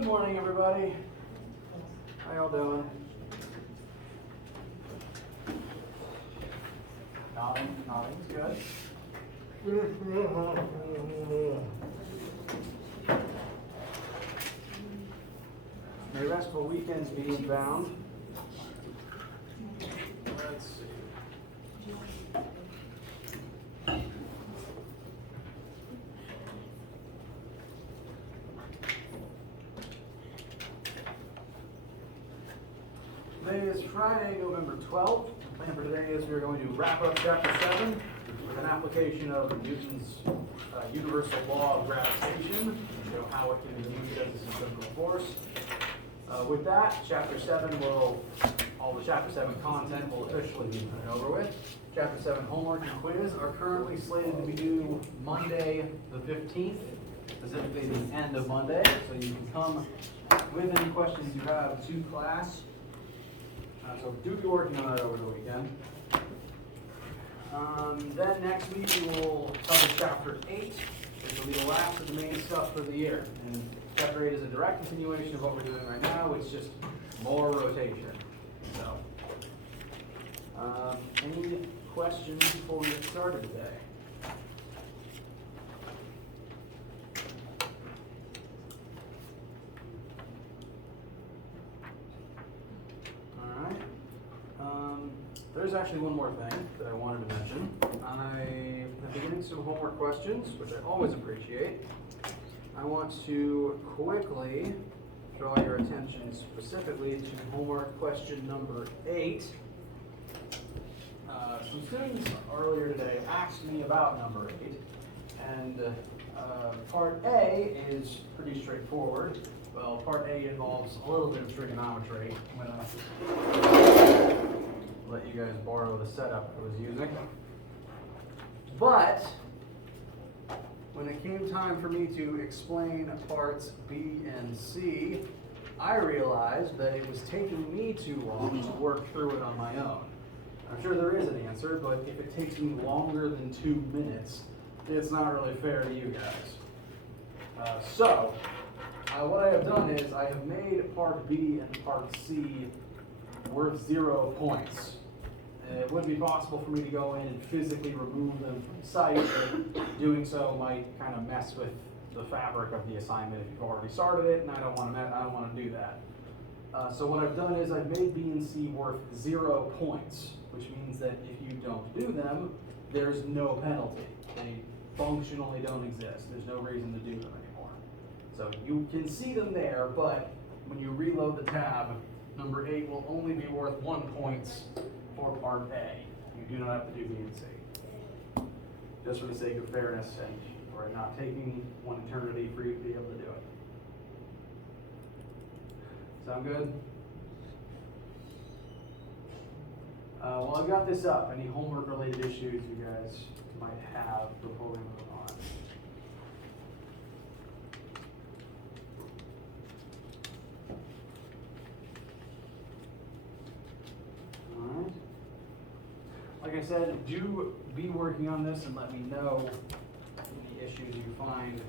Good morning, everybody. How y'all doing? Nodding's good. May restful weekends be inbound. Let's see. Today is Friday, November 12th. The plan for today is we're going to wrap up Chapter 7 with an application of Newton's universal law of gravitation and show how it can be used as a centrifugal force. With that, all the Chapter 7 content will officially be over with. Chapter 7 homework and quiz are currently slated to be due Monday the 15th, specifically the end of Monday, so you can come with any questions you have to class. So do be working on that over the weekend. Then next week we will cover Chapter 8, which will be the last of the main stuff for the year. And Chapter 8 is a direct continuation of what we're doing right now. It's just more rotation. So, any questions before we get started today? There's actually one more thing that I wanted to mention. I have been getting some homework questions, which I always appreciate. I want to quickly draw your attention specifically to homework question number 8. Some students earlier today asked me about number 8, and part A is pretty straightforward. Well, part A involves a little bit of trigonometry. I'm going to let you guys borrow the setup I was using. But when it came time for me to explain parts B and C, I realized that it was taking me too long to work through it on my own. I'm sure there is an answer, but if it takes me longer than 2 minutes, it's not really fair to you guys. So what I have done is I have made part B and part C worth 0 points. It would be possible for me to go in and physically remove them from the site, but doing so might kind of mess with the fabric of the assignment if you've already started it, and I don't want to do that. So what I've done is I've made B and C worth 0 points, which means that if you don't do them, there's no penalty. They functionally don't exist. There's no reason to do them anymore. So you can see them there, but when you reload the tab, number 8 will only be worth 1 point for part A. You do not have to do B and C. Just for the sake of fairness and for it not taking one eternity for you to be able to do it. Sound good? Well, I've got this up. Any homework related issues you guys might have before we move on? Alright. Like I said, do be working on this and let me know any issues you find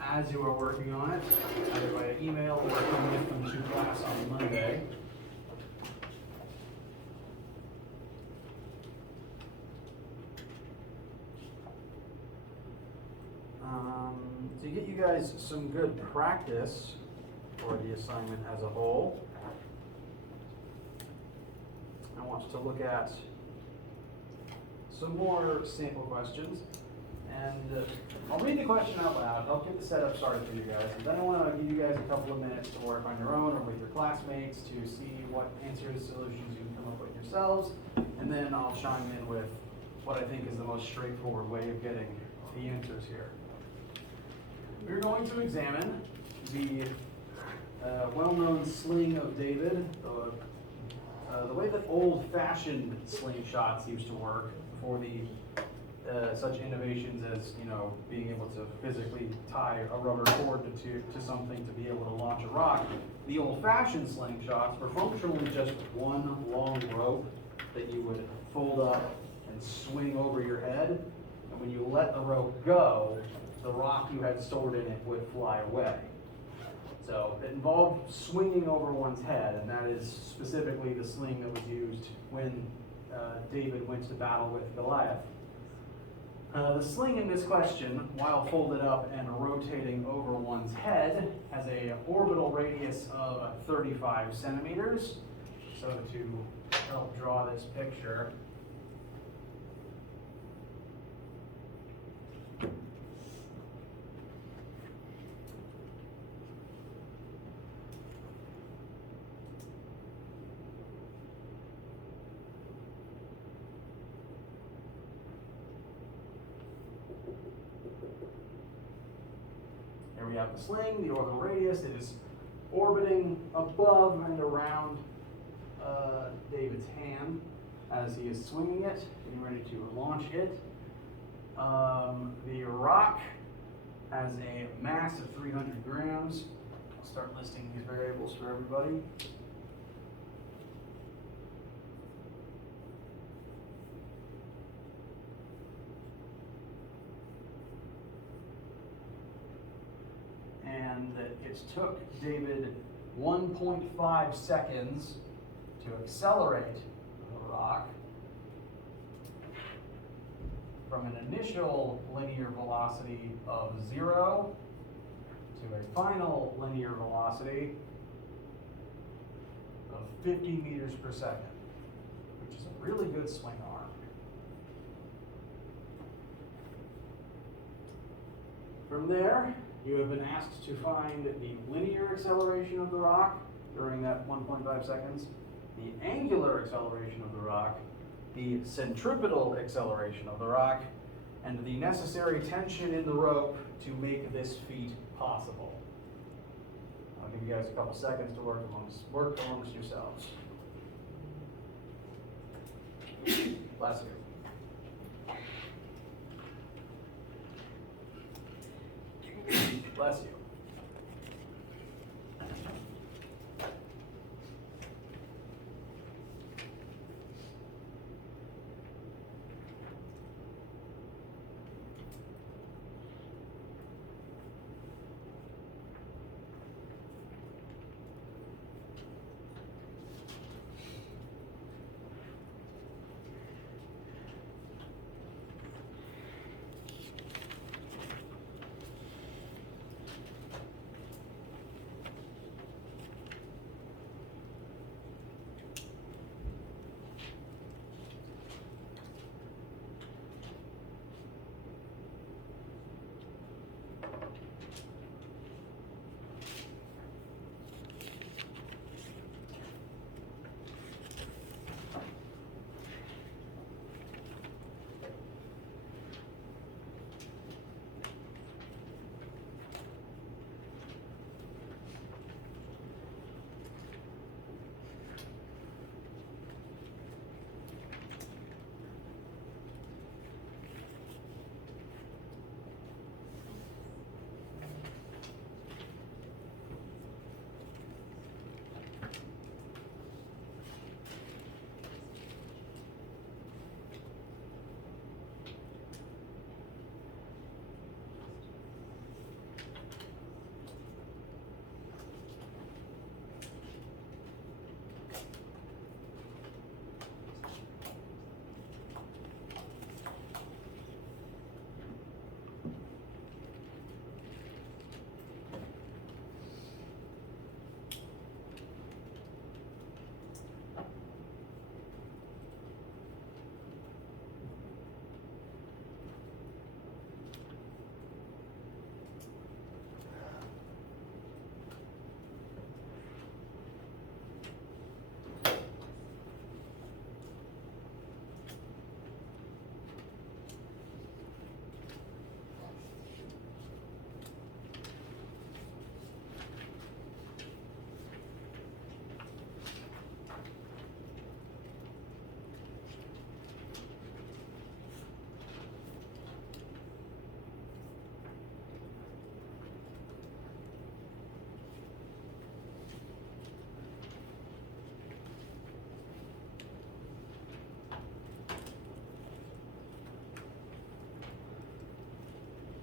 as you are working on it, either by email or coming in from to class on Monday. To get you guys some good practice for the assignment as a whole, I want you to look at some more sample questions, and I'll read the question out loud, help get the setup started for you guys, and then I want to give you guys a couple of minutes to work on your own or with your classmates to see what answers, solutions you can come up with yourselves, and then I'll chime in with what I think is the most straightforward way of getting the answers here. We're going to examine the well-known sling of David, the way that old-fashioned slingshots used to work before the such innovations as being able to physically tie a rubber cord to something to be able to launch a rock. The old-fashioned slingshots were functionally just one long rope that you would fold up and swing over your head, and when you let the rope go, the rock you had stored in it would fly away. So it involved swinging over one's head, and that is specifically the sling that was used when David went to battle with Goliath. The sling in this question, while folded up and rotating over one's head, has an orbital radius of 35 centimeters. So to help draw this picture, here we have the sling, the orbital radius. It is orbiting above and around David's hand as he is swinging it, getting ready to launch it. The rock has a mass of 300 grams. I'll start listing these variables for everybody. And it took David 1.5 seconds to accelerate the rock from an initial linear velocity of 0 to a final linear velocity of 50 meters per second, which is a really good swing arm. From there, you have been asked to find the linear acceleration of the rock during that 1.5 seconds, the angular acceleration of the rock, the centripetal acceleration of the rock, and the necessary tension in the rope to make this feat possible. I'll give you guys a couple seconds to work amongst yourselves. Bless you. Bless you.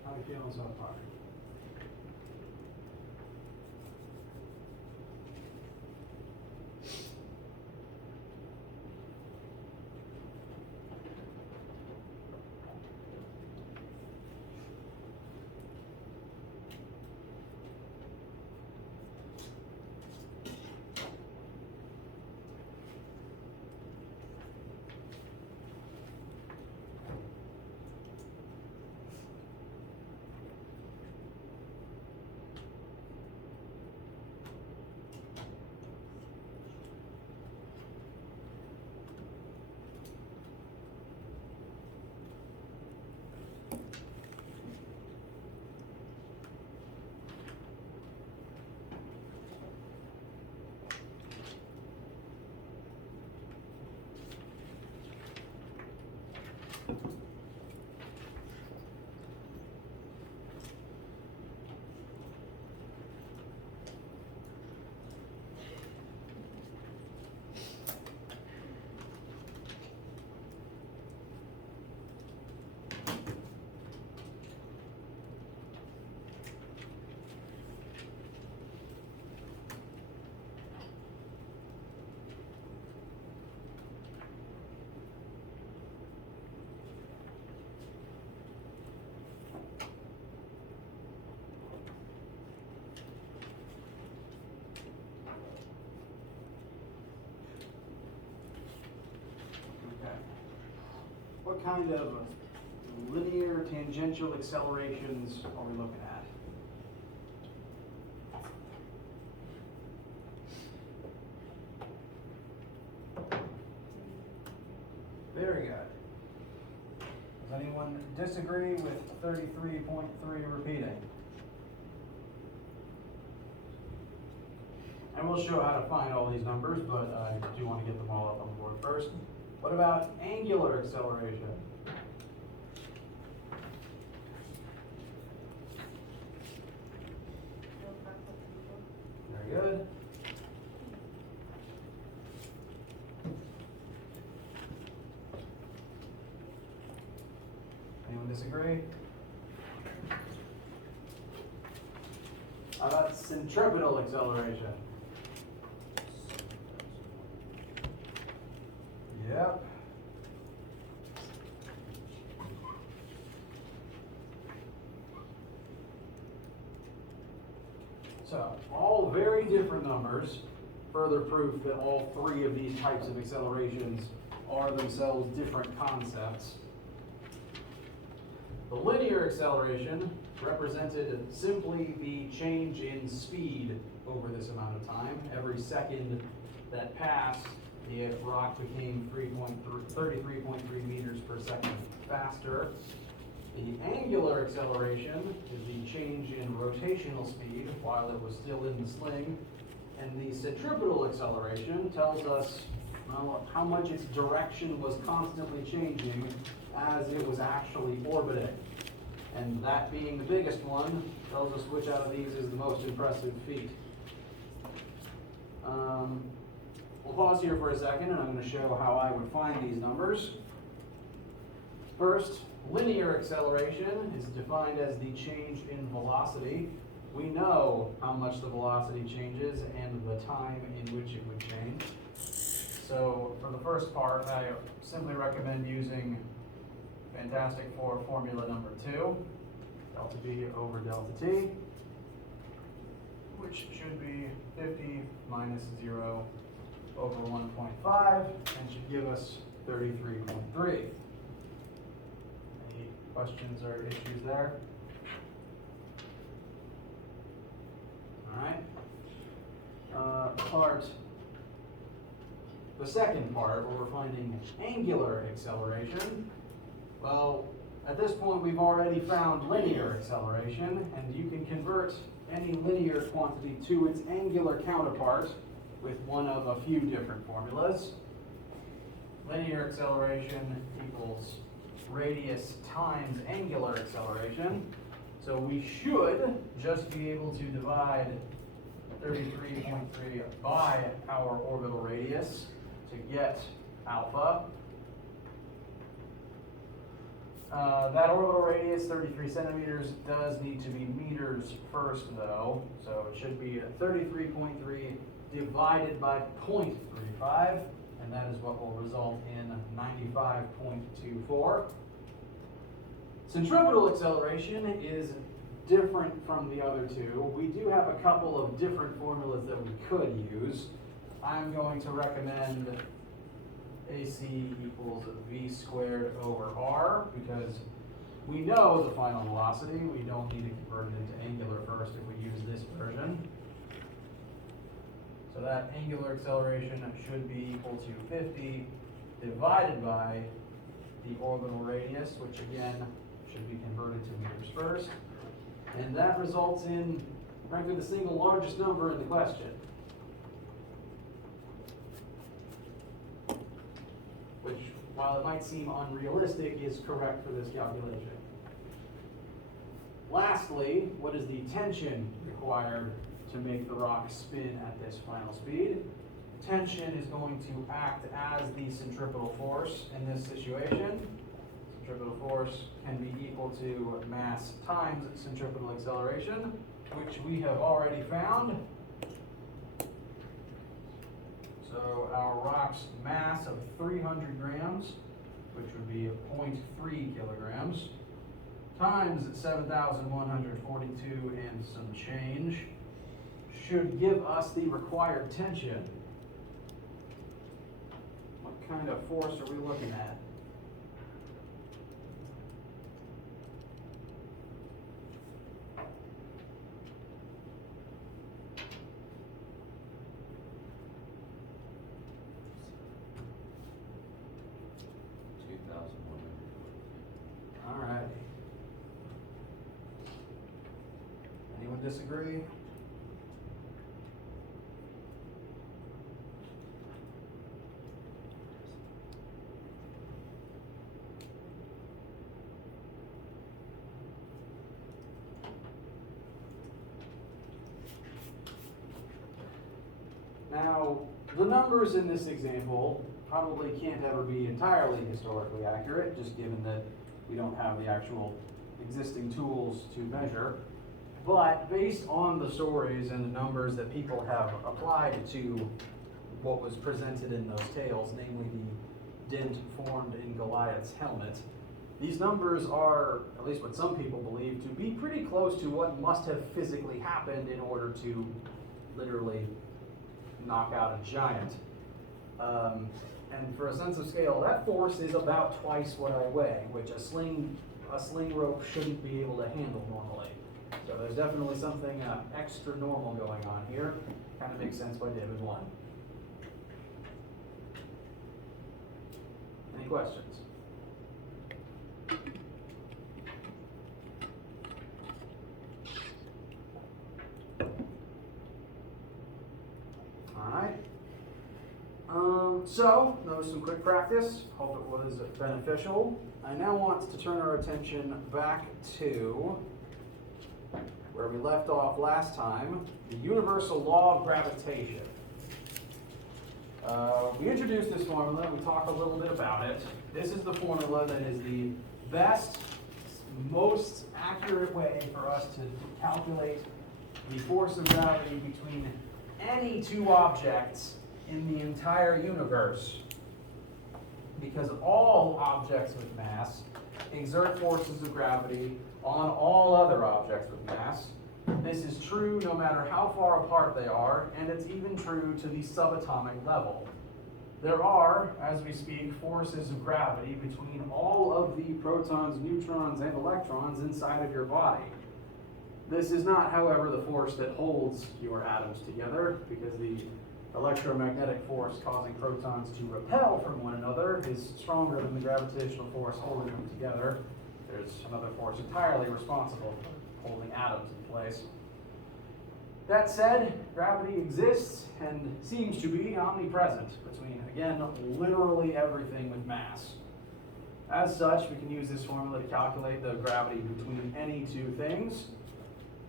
How are you feeling so far? what kind of linear tangential accelerations are we looking at? Very good. Does anyone disagree with 33.3 repeating? And we'll show how to find all these numbers, but I do want to get them all up on the board first. What about angular acceleration? Very good. Anyone disagree? How about centripetal acceleration? Yep. So, all very different numbers, further proof that all three of these types of accelerations are themselves different concepts. The linear acceleration represented simply the change in speed over this amount of time. Every second that passed, the rock became 33.3 meters per second faster. The angular acceleration is the change in rotational speed while it was still in the sling. And the centripetal acceleration tells us how much its direction was constantly changing as it was actually orbiting. And that being the biggest one tells us which out of these is the most impressive feat. We'll pause here for a second and I'm going to show how I would find these numbers. First, linear acceleration is defined as the change in velocity. We know how much the velocity changes and the time in which it would change. So for the first part, I simply recommend using Fantastic Four formula number 2, delta V over delta T, which should be 50 minus 0 over 1.5 and should give us 33.3. Any questions or issues there? All right. The second part, where we're finding angular acceleration. Well, at this point, we've already found linear acceleration, and you can convert any linear quantity to its angular counterpart with one of a few different formulas. Linear acceleration equals radius times angular acceleration. So we should just be able to divide 33.3 by our orbital radius to get alpha. That orbital radius, 33 centimeters, does need to be meters first though. So it should be 33.3 divided by 0.35, and that is what will result in 95.24. Centripetal acceleration is different from the other two. We do have a couple of different formulas that we could use. I'm going to recommend AC equals V squared over R because we know the final velocity. We don't need to convert it into angular first if we use this version. So that angular acceleration should be equal to 50 divided by the orbital radius, which again should be converted to meters first. And that results in, frankly, the single largest number in the question, which, while it might seem unrealistic, is correct for this calculation. Lastly, what is the tension required to make the rock spin at this final speed? Tension is going to act as the centripetal force in this situation. Centripetal force can be equal to mass times centripetal acceleration, which we have already found. So our rock's mass of 300 grams, which would be 0.3 kilograms, times 7,142 and some change, should give us the required tension. What kind of force are we looking at? disagree? Now, the numbers in this example probably can't ever be entirely historically accurate, just given that we don't have the actual existing tools to measure. But based on the stories and the numbers that people have applied to what was presented in those tales, namely the dint formed in Goliath's helmet, these numbers are, at least what some people believe, to be pretty close to what must have physically happened in order to literally knock out a giant. And for a sense of scale, that force is about twice what I weigh, which a sling rope shouldn't be able to handle normally. So there's definitely something extra normal going on here. Kind of makes sense why David won. Any questions? So, that was some quick practice. Hope it was beneficial. I now want to turn our attention back to where we left off last time, the universal law of gravitation. We introduced this formula, we talked a little bit about it. This is the formula that is the best, most accurate way for us to calculate the force of gravity between any two objects in the entire universe, because all objects with mass exert forces of gravity on all other objects with mass. This is true no matter how far apart they are, and it's even true to the subatomic level. There are, as we speak, forces of gravity between all of the protons, neutrons, and electrons inside of your body. This is not, however, the force that holds your atoms together, because the electromagnetic force causing protons to repel from one another is stronger than the gravitational force holding them together. There's another force entirely responsible for holding atoms in place. That said, gravity exists and seems to be omnipresent between, again, literally everything with mass. As such, we can use this formula to calculate the gravity between any two things.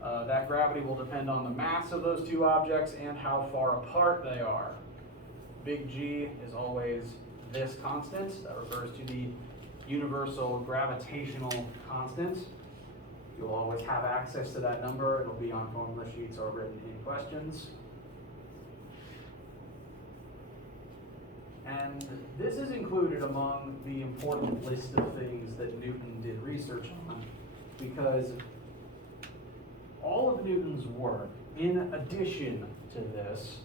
That gravity will depend on the mass of those two objects and how far apart they are. Big G is always this constant. That refers to the universal gravitational constant. You'll always have access to that number. It'll be on formula sheets or written in questions. And this is included among the important list of things that Newton did research on, because all of Newton's work, in addition to this,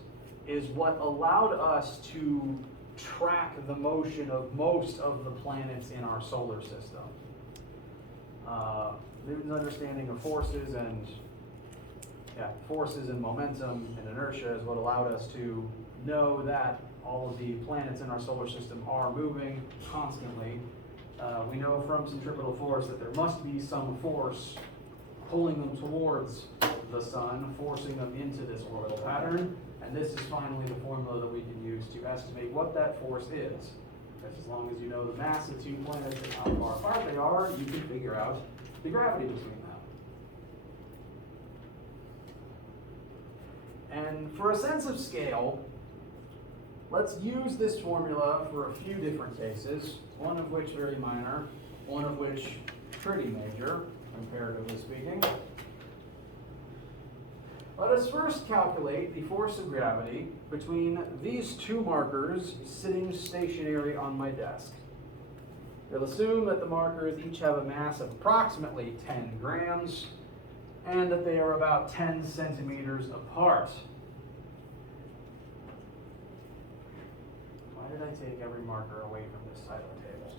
is what allowed us to track the motion of most of the planets in our solar system. Newton's understanding of forces and momentum and inertia is what allowed us to know that all of the planets in our solar system are moving constantly. We know from centripetal force that there must be some force pulling them towards the sun, forcing them into this orbital pattern, and this is finally the formula that we can use to estimate what that force is. Because as long as you know the mass of two planets and how far apart they are, you can figure out the gravity between them. And for a sense of scale, let's use this formula for a few different cases, one of which very minor, one of which pretty major, comparatively speaking. Let us first calculate the force of gravity between these two markers sitting stationary on my desk. We'll assume that the markers each have a mass of approximately 10 grams and that they are about 10 centimeters apart. Why did I take every marker away from this side of the table?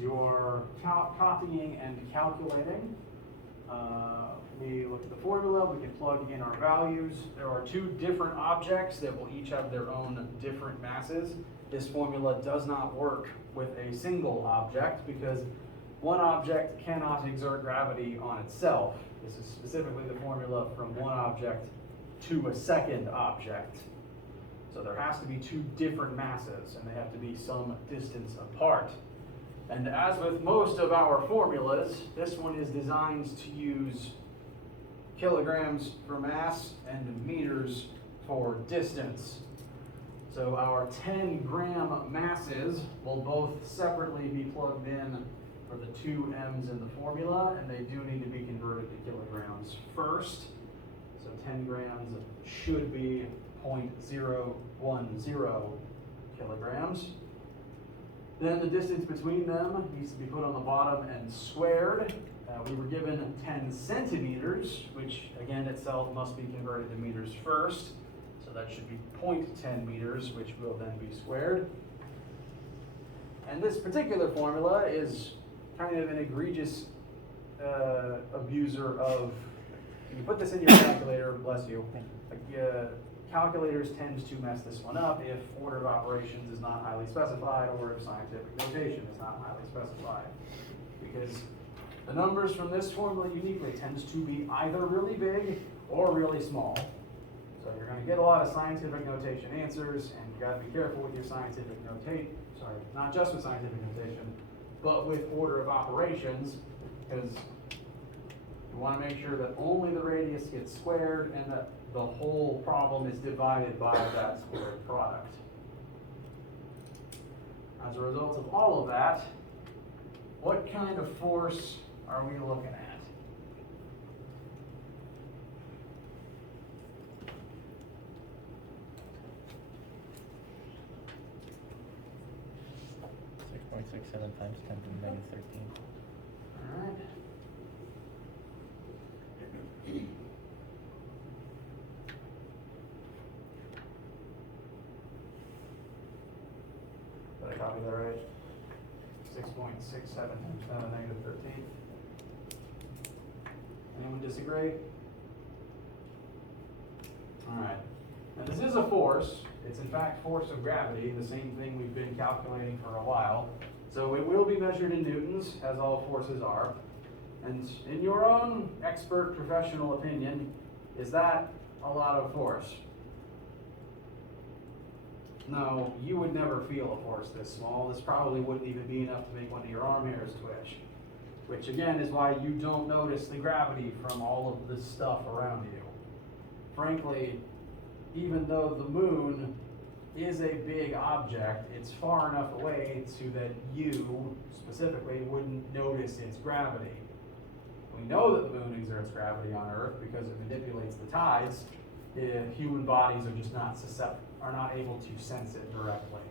is you're copying and calculating. We look at the formula, we can plug in our values. There are two different objects that will each have their own different masses. This formula does not work with a single object because one object cannot exert gravity on itself. This is specifically the formula from one object to a second object. So there has to be two different masses and they have to be some distance apart. And as with most of our formulas, this one is designed to use kilograms for mass and meters for distance. So our 10-gram masses will both separately be plugged in for the two m's in the formula, and they do need to be converted to kilograms first. So 10 grams should be 0.010 kilograms. Then the distance between them needs to be put on the bottom and squared. We were given 10 centimeters, which again itself must be converted to meters first. So that should be 0.10 meters, which will then be squared. And this particular formula is kind of an egregious abuser of, you put this in your calculator, bless you, calculators tend to mess this one up if order of operations is not highly specified or if scientific notation is not highly specified. Because the numbers from this formula uniquely tends to be either really big or really small. So you're going to get a lot of scientific notation answers, and you got to be careful with your scientific notation. Sorry, not just with scientific notation, but with order of operations, because you want to make sure that only the radius gets squared and that the whole problem is divided by that squared product. As a result of all of that, what kind of force are we looking at? .67 times 10 to the negative 13. All right. Did I copy that right? 6.67 times 10 to the negative 13. Anyone disagree? All right. And this is a force. It's in fact force of gravity, the same thing we've been calculating for a while. So it will be measured in newtons, as all forces are. And in your own expert professional opinion, is that a lot of force? No, you would never feel a force this small. This probably wouldn't even be enough to make one of your arm hairs twitch. Which again is why you don't notice the gravity from all of this stuff around you. Frankly, even though the moon is a big object, it's far enough away so that you, specifically, wouldn't notice its gravity. We know that the moon exerts gravity on Earth because it manipulates the tides. Human bodies are just are not able to sense it directly.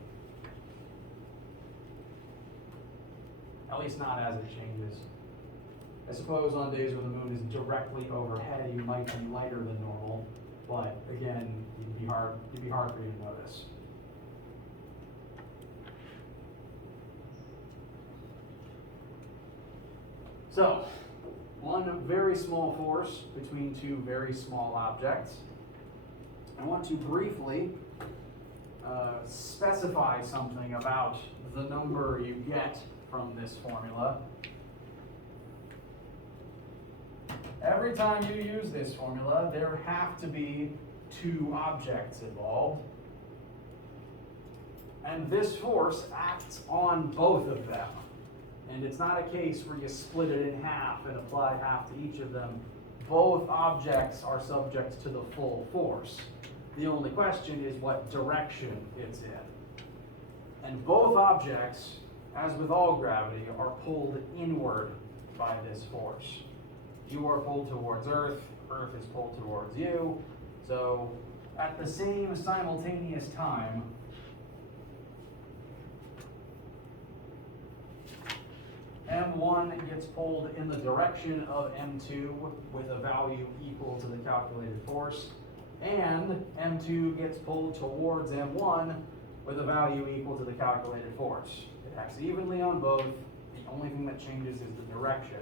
At least not as it changes. I suppose on days where the moon is directly overhead, you might be lighter than normal. But again, it'd be hard for you to notice. So, one very small force between two very small objects. I want to briefly specify something about the number you get from this formula. Every time you use this formula, there have to be two objects involved. And this force acts on both of them. And it's not a case where you split it in half and apply half to each of them. Both objects are subject to the full force. The only question is what direction it's in. And both objects, as with all gravity, are pulled inward by this force. You are pulled towards Earth, Earth is pulled towards you. So at the same simultaneous time, M1 gets pulled in the direction of M2 with a value equal to the calculated force, and M2 gets pulled towards M1 with a value equal to the calculated force. It acts evenly on both. The only thing that changes is the direction.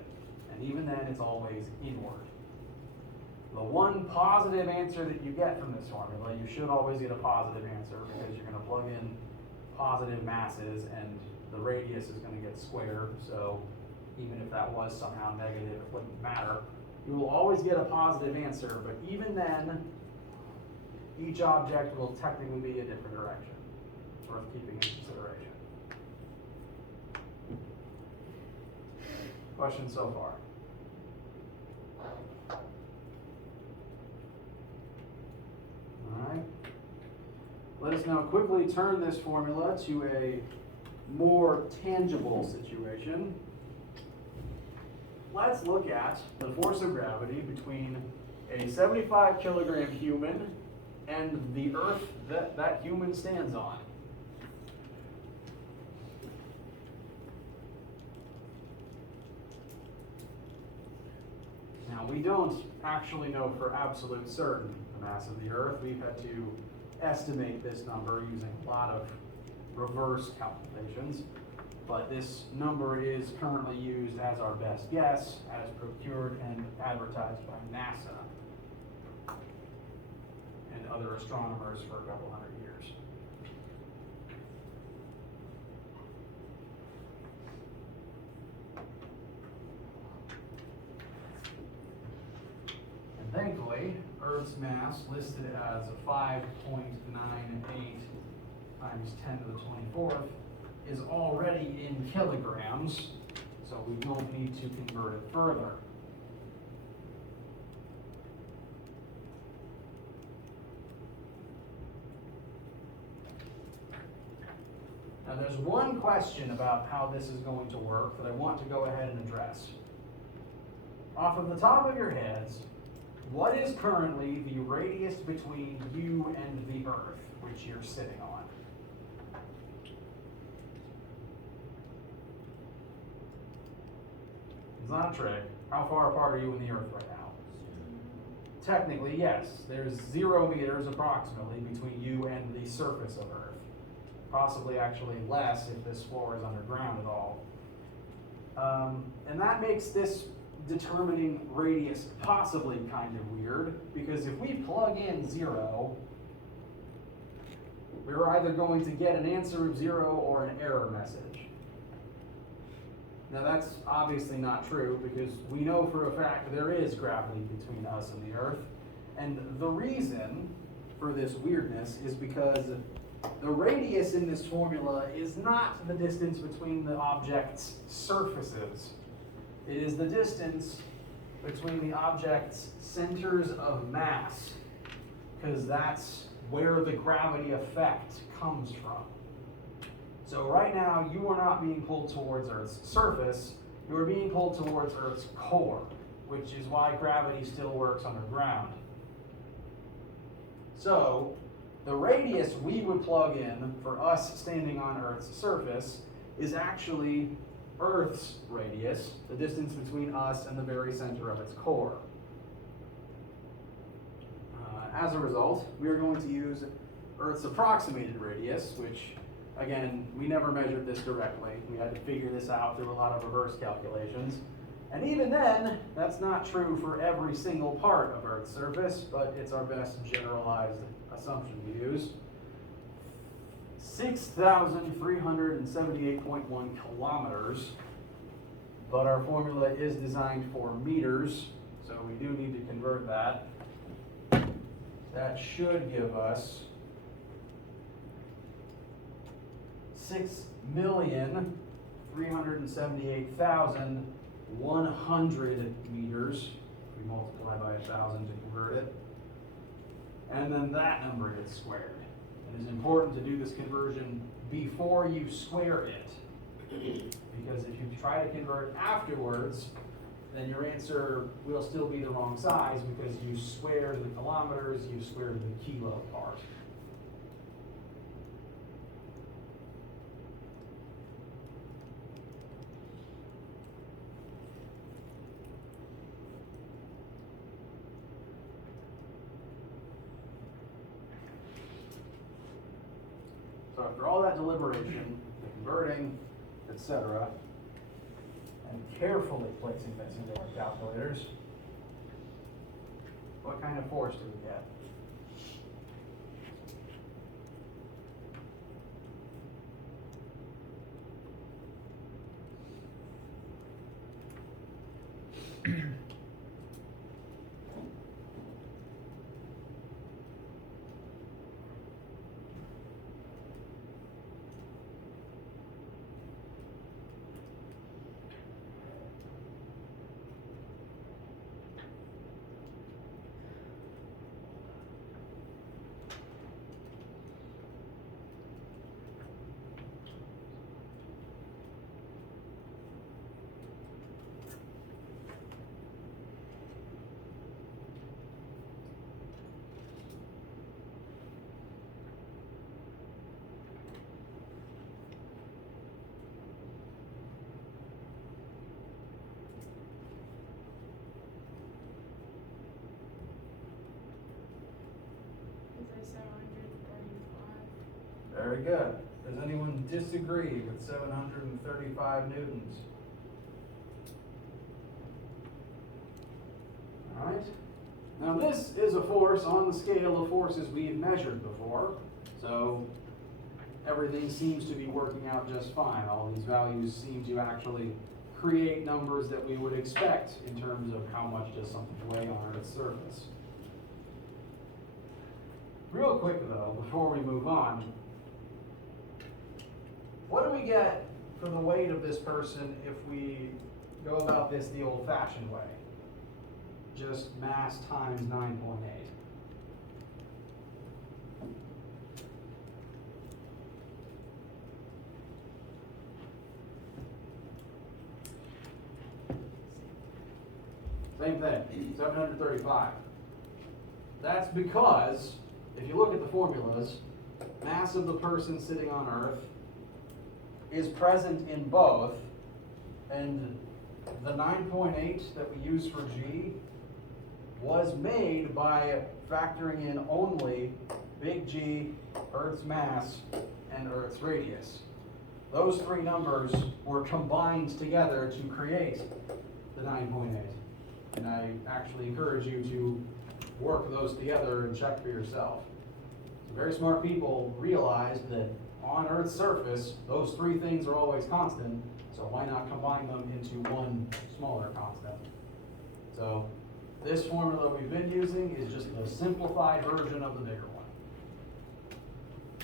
And even then, it's always inward. The one positive answer that you get from this formula, you should always get a positive answer because you're going to plug in positive masses and the radius is going to get squared. So even if that was somehow negative, it wouldn't matter. You will always get a positive answer, but even then, each object will technically be a different direction. It's worth keeping in consideration. Questions so far? All right. Let us now quickly turn this formula to a more tangible situation. Let's look at the force of gravity between a 75 kilogram human and the earth that human stands on. Now, we don't actually know for absolute certain the mass of the earth. We've had to estimate this number using a lot of reverse calculations, but this number is currently used as our best guess, as procured and advertised by NASA and other astronomers for a couple hundred years. And thankfully, Earth's mass, listed as 5.98 times 10 to the 24th, is already in kilograms, so we don't need to convert it further. Now there's one question about how this is going to work that I want to go ahead and address. Off of the top of your heads, what is currently the radius between you and the Earth, which you're sitting on? It's not a trick. How far apart are you and the Earth right now? Technically, yes. There's 0 meters approximately between you and the surface of Earth. Possibly actually less if this floor is underground at all. And that makes this determining radius possibly kind of weird, because if we plug in 0, we're either going to get an answer of 0 or an error message. Now that's obviously not true, because we know for a fact there is gravity between us and the Earth, and the reason for this weirdness is because the radius in this formula is not the distance between the object's surfaces. It is the distance between the object's centers of mass, because that's where the gravity effect comes from. So right now, you are not being pulled towards Earth's surface, you are being pulled towards Earth's core, which is why gravity still works underground. So, the radius we would plug in for us standing on Earth's surface is actually Earth's radius, the distance between us and the very center of its core. As a result, we are going to use Earth's approximated radius, which, again, we never measured this directly. We had to figure this out through a lot of reverse calculations. And even then, that's not true for every single part of Earth's surface, but it's our best generalized assumption to use. 6,378.1 kilometers, but our formula is designed for meters, so we do need to convert that. That should give us 6,378,100 meters. We multiply by 1,000 to convert it. And then that number gets squared. It is important to do this conversion before you square it, because if you try to convert afterwards, then your answer will still be the wrong size because you squared the kilometers, you squared the kilo part. So after all that deliberation, the converting, etc., and carefully placing this into our calculators. What kind of force do we get? Is there 735? Very good. Does anyone disagree with 735 newtons? All right. Now this is a force on the scale of forces we've measured before, so everything seems to be working out just fine. All these values seem to actually create numbers that we would expect in terms of how much does something weigh on Earth's surface. Real quick though, before we move on, what do we get for the weight of this person if we go about this the old-fashioned way? Just mass times 9.8. Same thing, 735. That's because, if you look at the formulas, mass of the person sitting on Earth is present in both, and the 9.8 that we use for G was made by factoring in only big G, Earth's mass, and Earth's radius. Those three numbers were combined together to create the 9.8. And I actually encourage you to work those together and check for yourself. So very smart people realized that on Earth's surface, those three things are always constant, so why not combine them into one smaller constant? So this formula we've been using is just the simplified version of the bigger one.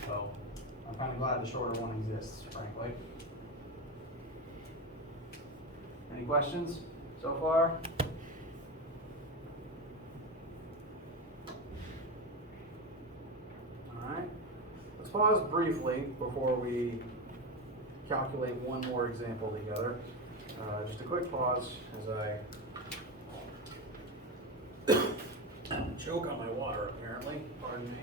So I'm kind of glad the shorter one exists, frankly. Any questions so far? All right. Let's pause briefly before we calculate one more example together. Just a quick pause as I choke on my water, apparently. Pardon me.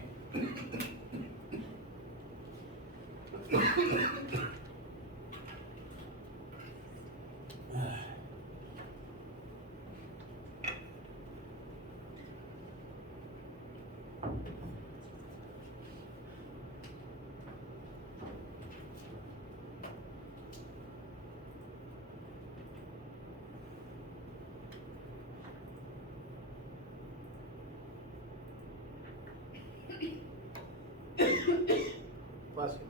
Bless you.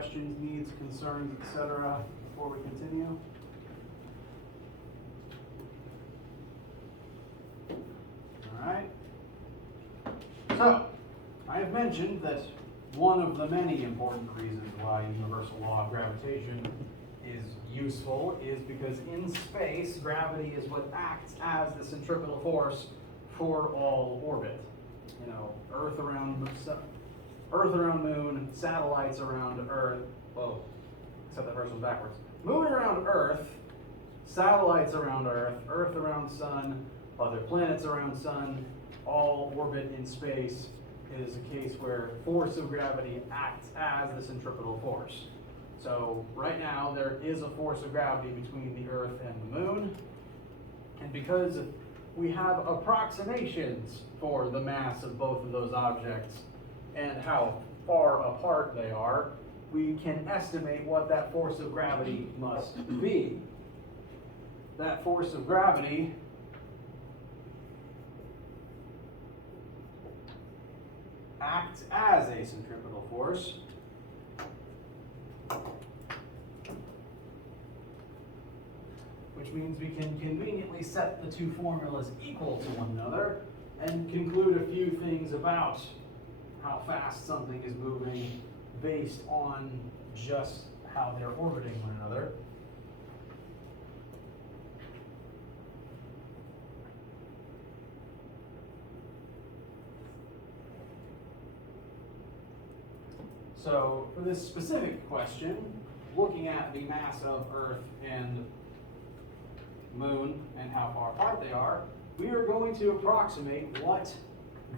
questions, needs, concerns, etc. before we continue? All right. So, I have mentioned that one of the many important reasons why universal law of gravitation is useful is because in space, gravity is what acts as the centripetal force for all orbit. You know, Earth around Moon, satellites around Earth. Whoa, except that first one's backwards. Moon around Earth, satellites around Earth, Earth around Sun, other planets around Sun, all orbit in space. It is a case where force of gravity acts as the centripetal force. So right now there is a force of gravity between the Earth and the Moon, and because we have approximations for the mass of both of those objects and how far apart they are, we can estimate what that force of gravity must be. That force of gravity acts as a centripetal force, which means we can conveniently set the two formulas equal to one another and conclude a few things about how fast something is moving based on just how they're orbiting one another. So for this specific question, looking at the mass of Earth and Moon and how far apart they are, we are going to approximate what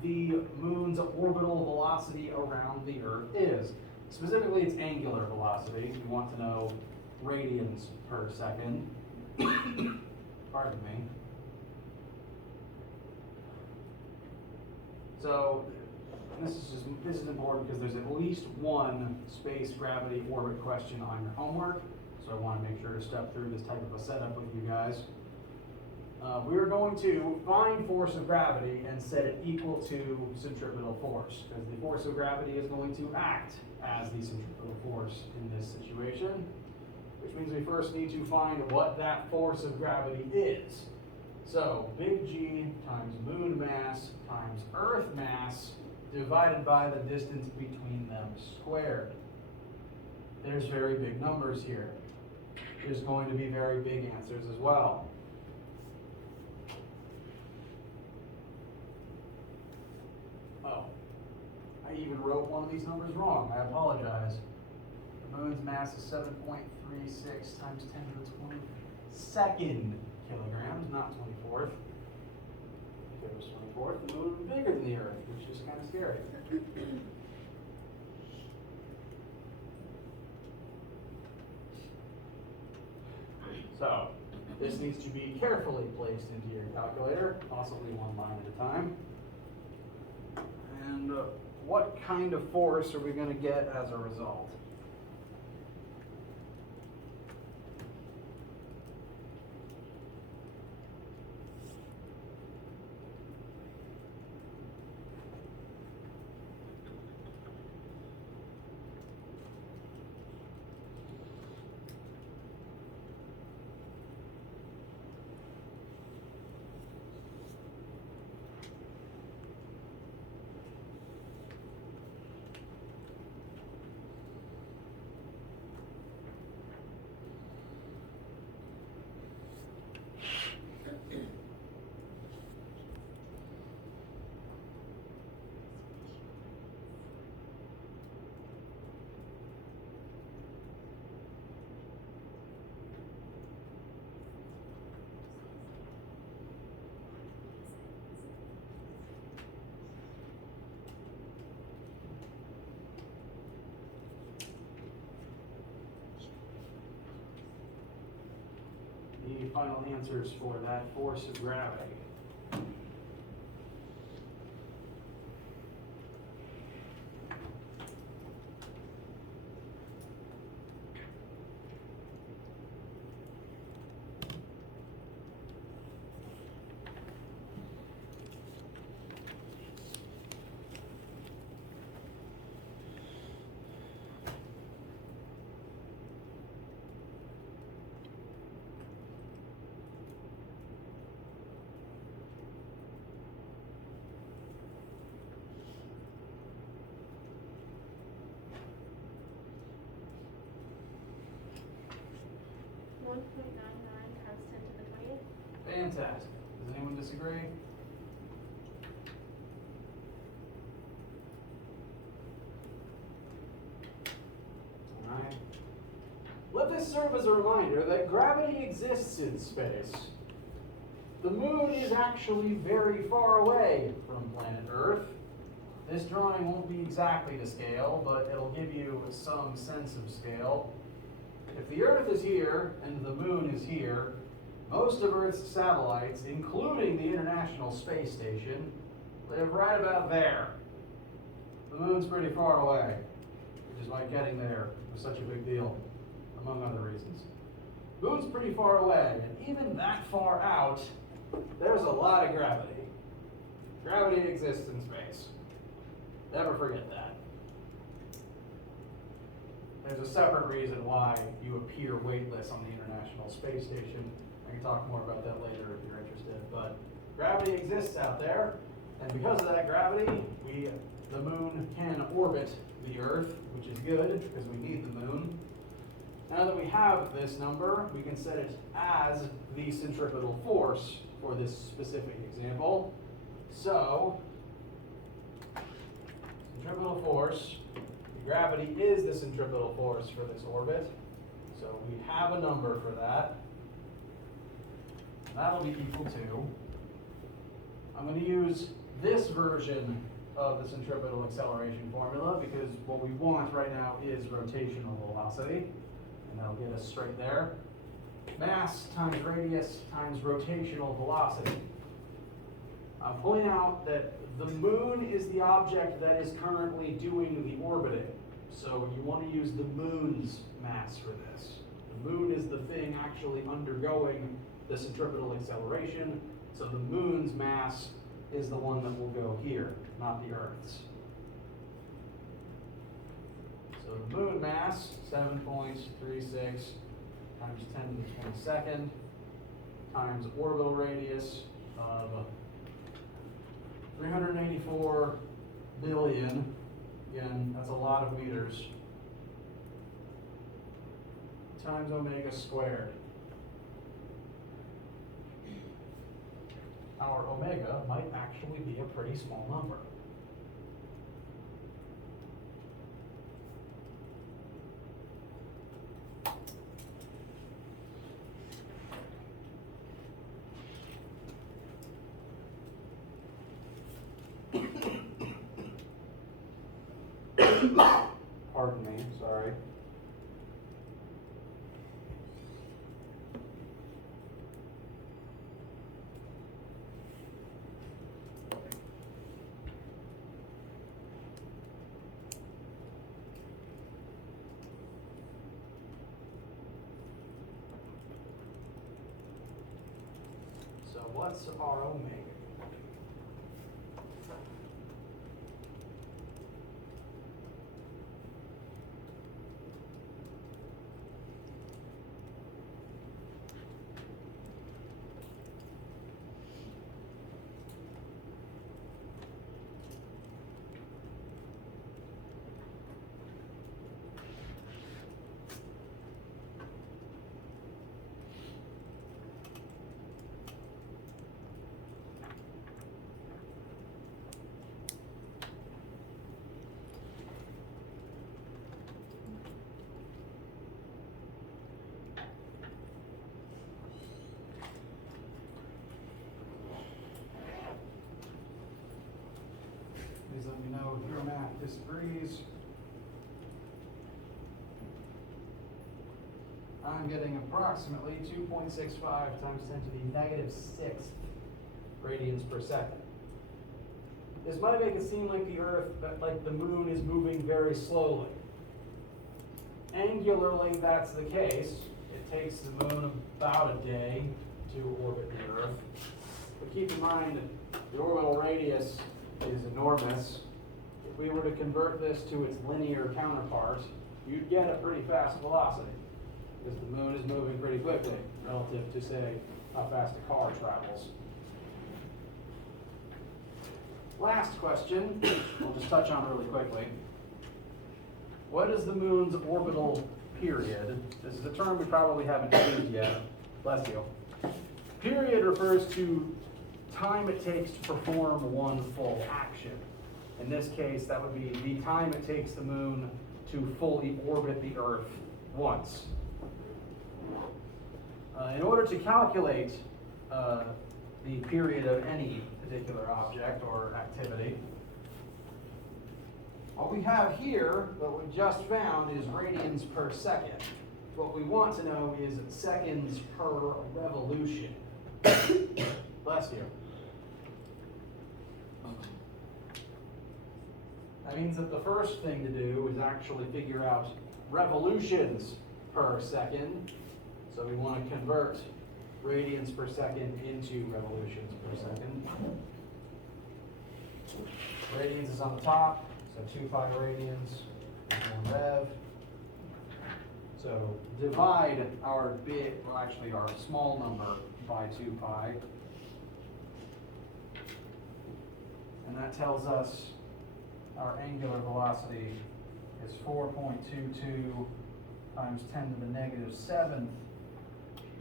the Moon's orbital velocity around the Earth is. Specifically, its angular velocity. We want to know radians per second. Pardon me. So this is important because there's at least one space gravity orbit question on your homework. So I want to make sure to step through this type of a setup with you guys. We're going to find force of gravity and set it equal to centripetal force, because the force of gravity is going to act as the centripetal force in this situation, which means we first need to find what that force of gravity is. So big G times moon mass times Earth mass divided by the distance between them squared. There's very big numbers here. There's going to be very big answers as well. Oh, I even wrote one of these numbers wrong. I apologize. The moon's mass is 7.36 times 10 to the 22nd kilograms, not 24th. If it was 24th, the moon would be bigger than the Earth, which is kind of scary. So, this needs to be carefully placed into your calculator, possibly one line at a time. And what kind of force are we going to get as a result? The final answers for that force of gravity. Fantastic. Does anyone disagree? Alright. Let this serve as a reminder that gravity exists in space. The moon is actually very far away from planet Earth. This drawing won't be exactly to scale, but it'll give you some sense of scale. If the Earth is here and the moon is here, most of Earth's satellites, including the International Space Station, live right about there. The moon's pretty far away, which is why getting there was such a big deal, among other reasons. The moon's pretty far away, and even that far out, there's a lot of gravity. Gravity exists in space. Never forget that. There's a separate reason why you appear weightless on the International Space Station. I can talk more about that later if you're interested. But gravity exists out there, and because of that gravity, the moon can orbit the Earth, which is good because we need the moon. Now that we have this number, we can set it as the centripetal force for this specific example. So, centripetal force, gravity is the centripetal force for this orbit. So we have a number for that. That'll be equal to, I'm going to use this version of the centripetal acceleration formula because what we want right now is rotational velocity, and that'll get us straight there. Mass times radius times rotational velocity. I'm pointing out that the moon is the object that is currently doing the orbiting. So you want to use the moon's mass for this. The moon is the thing actually undergoing the centripetal acceleration. So the moon's mass is the one that will go here, not the Earth's. So the moon mass, 7.36 times 10 to the 22nd times orbital radius of 384 billion. Again, that's a lot of meters. Times omega squared. Our omega might actually be a pretty small number. Pardon me, sorry. So what's our omega? Please let me know if your math disagrees. I'm getting approximately 2.65 times 10 to the negative 6th radians per second. This might make it seem like the Earth, like the moon is moving very slowly. Angularly, that's the case. It takes the moon about a day to orbit the Earth. But keep in mind that the orbital radius is enormous. If we were to convert this to its linear counterpart, you'd get a pretty fast velocity because the moon is moving pretty quickly relative to, say, how fast a car travels. Last question, we'll just touch on really quickly. What is the moon's orbital period? This is a term we probably haven't used yet. Bless you. Period refers to time it takes to perform one full action. In this case, that would be the time it takes the moon to fully orbit the Earth once. In order to calculate the period of any particular object or activity, what we have here, what we just found, is radians per second. What we want to know is seconds per revolution. Bless you. That means that the first thing to do is actually figure out revolutions per second. So we want to convert radians per second into revolutions per second. Radians is on the top, so 2 pi radians, 1 rev. So divide our big, well actually our small number by 2 pi. And that tells us our angular velocity is 4.22 times 10 to the negative 7th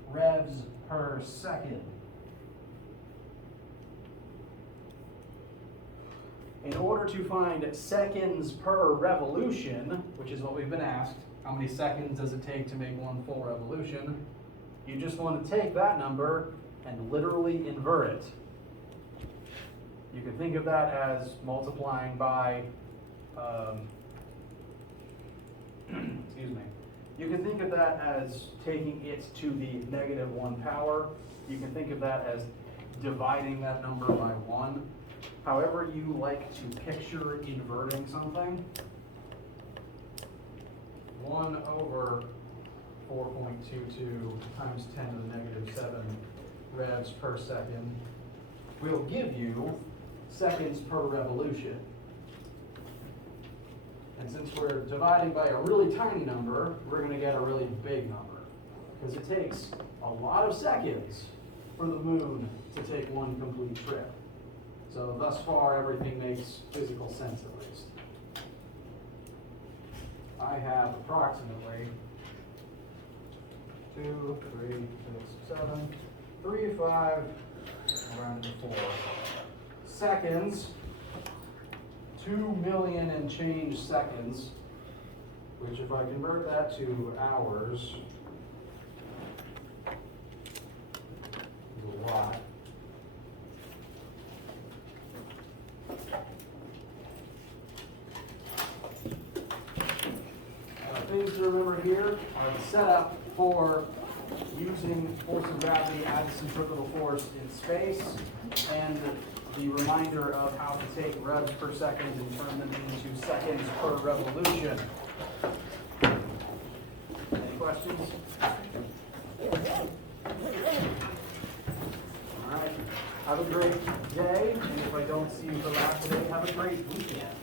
revs per second. In order to find seconds per revolution, which is what we've been asked, how many seconds does it take to make one full revolution? You just want to take that number and literally invert it. You can think of that as multiplying by, excuse me. You can think of that as taking it to the negative 1 power. You can think of that as dividing that number by 1. However you like to picture inverting something. 1 over 4.22 times 10 to the negative 7 revs per second will give you seconds per revolution. And since we're dividing by a really tiny number, we're going to get a really big number. Because it takes a lot of seconds for the moon to take one complete trip. So thus far, everything makes physical sense at least. I have approximately 2, 3, 6, 7, 3, 5, around 4 seconds, 2 million and change seconds, which if I convert that to hours, is a lot. Things to remember here are the setup for using force of gravity as a centripetal force in space, and the reminder of how to take revs per second and turn them into seconds per revolution. Any questions? All right. Have a great day, and if I don't see you for last day, have a great weekend.